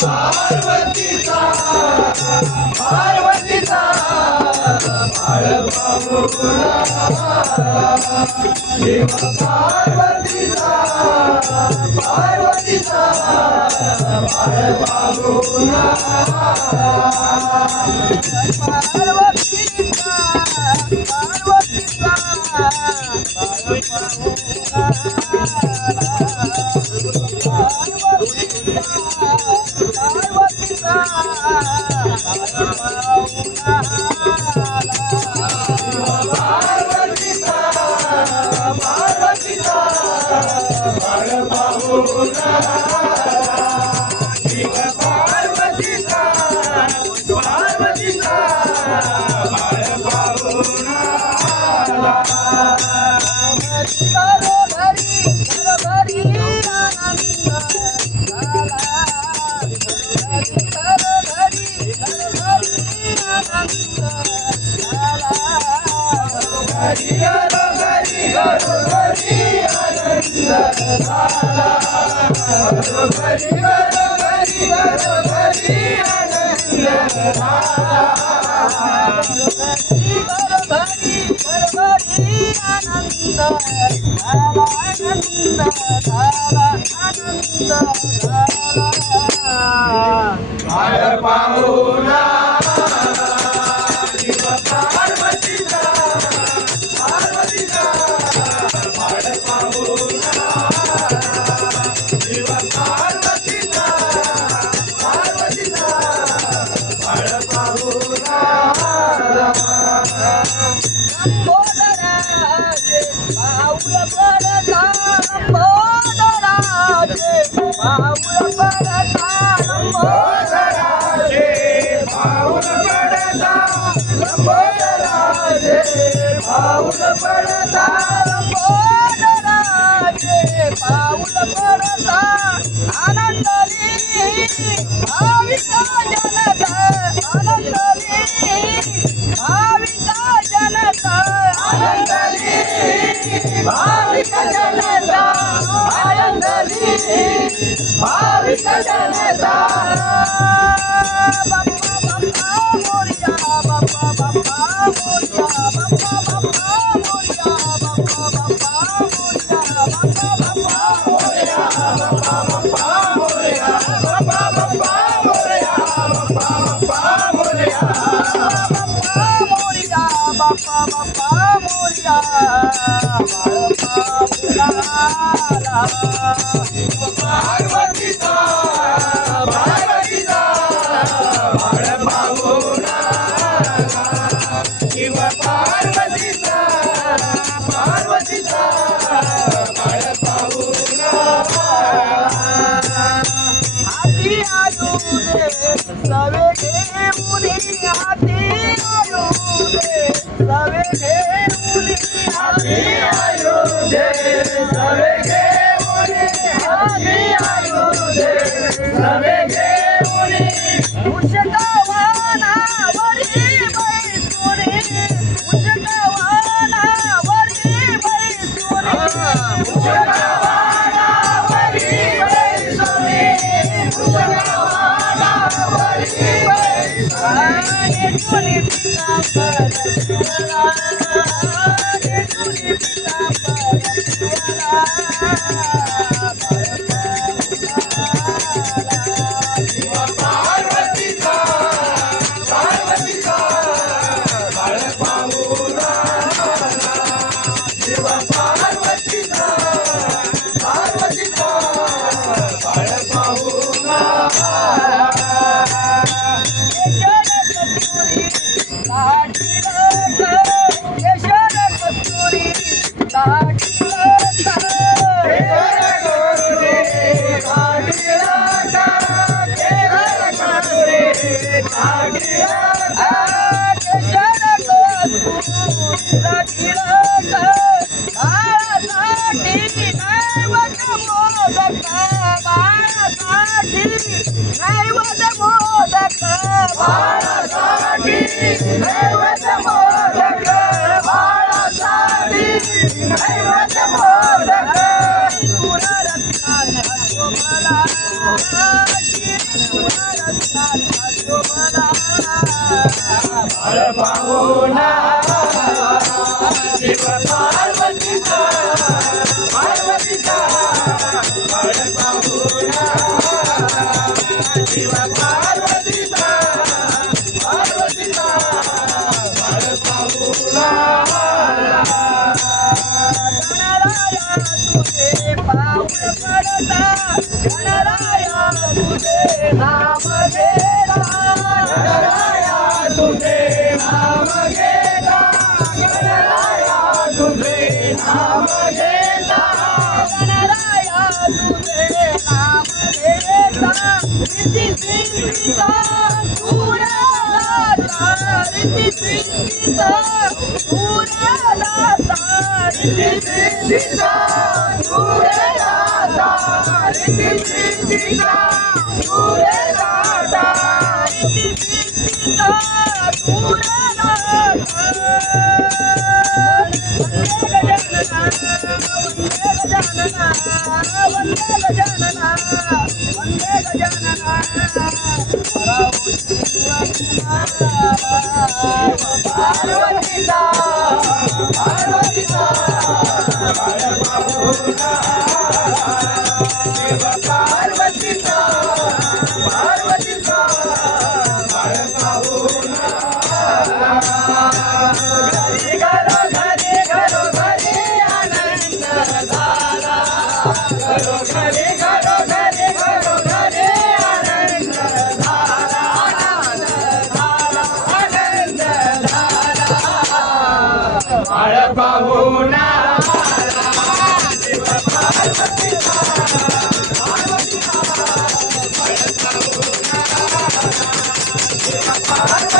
पार्वतीचा पार्वतीचा बाळ पाहुणा शिव पार्वतीचा पार्वतीचा बाळ पाहुणा पार्वतीचा पार्वतीचा शोभला शोभला बाळ पाहुणा शिव पार्वतीचा पार्वतीचा बाळ पाहुणा शिव पार्वतीचा पार्वतीचा बाळ पाहुणा गणराया तुझे पाऊल पडता गणराया तुझे नाम घेता गणराया तुझे नाम घेता गणराया तुझे नाम घेता गणराया तुझे नाम घेता रिद्धी सिद्धीचा पुराणाचा रिद्धी सिद्धीचा पुराणाचा रिद्धी सिद्धीचा पुराणाचा रिद्धी सिद्धीचा पुराणाचा रिद्धी सिद्धीचा पुराणाचा वंदे गजानना वंदे गजानना वंदे गजानना पार्वतीचा पार्वतीचा बाळ पाहुणा शिव पार्वतीचा पार्वतीचा बाळ पाहुणा घरी घरोघरी घरोघरी आनंद झाला घरोघरी घरोघरी घरोघरी आनंद झाला आनंद झाला आनंद झाला बाळ पाहुणा शिव पार्वतीचा पार्वतीचा बाळ पाहुणा शिव पार्वतीचा